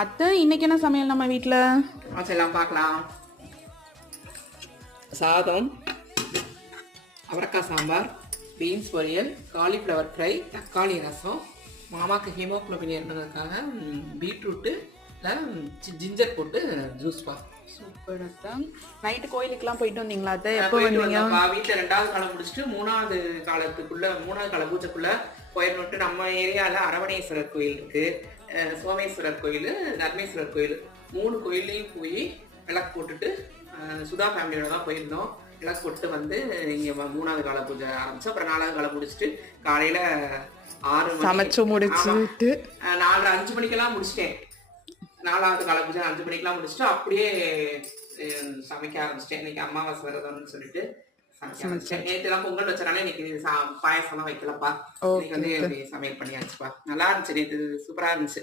அத்தை இன்னைக்கு என்ன சமையல் நம்ம வீட்டில்? எல்லாம் பார்க்கலாம். சாதம், அவரைக்காய் சாம்பார், பீன்ஸ் பொரியல், காலிஃப்ளவர் ஃப்ரை, தக்காளி ரசம், மாமாவுக்கு ஹீமோக்ளோபின் இருந்ததுக்காக பீட்ரூட்டு ஜிஞ்சர் போட்டு ஜூஸ்பா. சூப்பர் அத்தை. நைட்டு கோயிலுக்குலாம் போயிட்டு வந்தீங்களா அத்தை? எப்போ போயிட்டு வந்தீங்க? வந்தோம்ப்பா. வீட்டில் 2வது காலம் முடிச்சுட்டு 3வது கால பூஜைக்குள்ள போயிடணுட்டு. நம்ம ஏரியாவில் அரவணேஸ்வரர் கோயில் இருக்கு, சோமேஸ்வரர் கோயில், தர்மேஸ்வரர் கோயில், 3 கோயிலையும் போய் விளக்கு போட்டுட்டு சுதா ஃபேமிலியோட தான் போயிருந்தோம். விளக்கு போட்டு வந்து இங்கே 3வது கால பூஜை ஆரம்பிச்சோம். அப்புறம் 4வது காலம் முடிச்சுட்டு காலையில் 6 மணி சமைச்சு முடிச்சுட்டு 4, 5 மணிக்கெல்லாம் முடிச்சிட்டேன். 4வது கால பூஜை 5 மணிக்கெல்லாம் முடிச்சுட்டு அப்படியே சமைக்க ஆரம்பிச்சிட்டேன். இன்னைக்கு அமாவாசை விரதம்னு சொல்லிட்டு சமைக்க ஆரம்பிச்சிட்டேன். நேற்றுலாம் பொங்கல் வச்சனால இன்னைக்கு பாயசம்லாம் வைக்கலப்பா. இன்னைக்கு வந்து சமையல் பண்ணியாச்சுப்பா. நல்லா இருந்துச்சு, நேற்று சூப்பராக இருந்துச்சு.